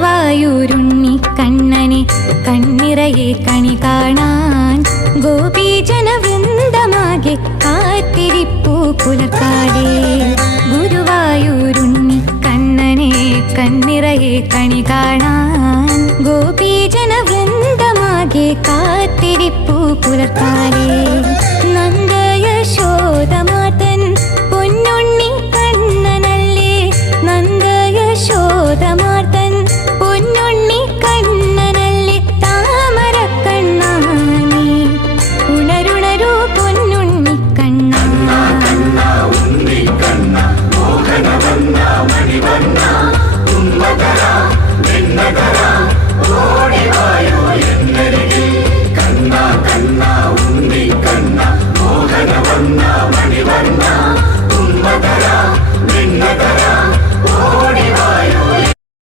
ഗുരുവായൂരുണ്ണി കണ്ണനെ കണ്ണിറയെ കണി കാണാൻ ഗോപീജനവൃന്ദമാകെ കാത്തിരിപ്പൂ പുലർക്കാലേ. ഗുരുവായൂരുണ്ണി കണ്ണനെ കണ്ണിറയെ കണി കാണാൻ ഗോപീജനവൃന്ദമാകെ കാത്തിരിപ്പൂ പുലർക്കാലേ. നന്ദയശോദമാ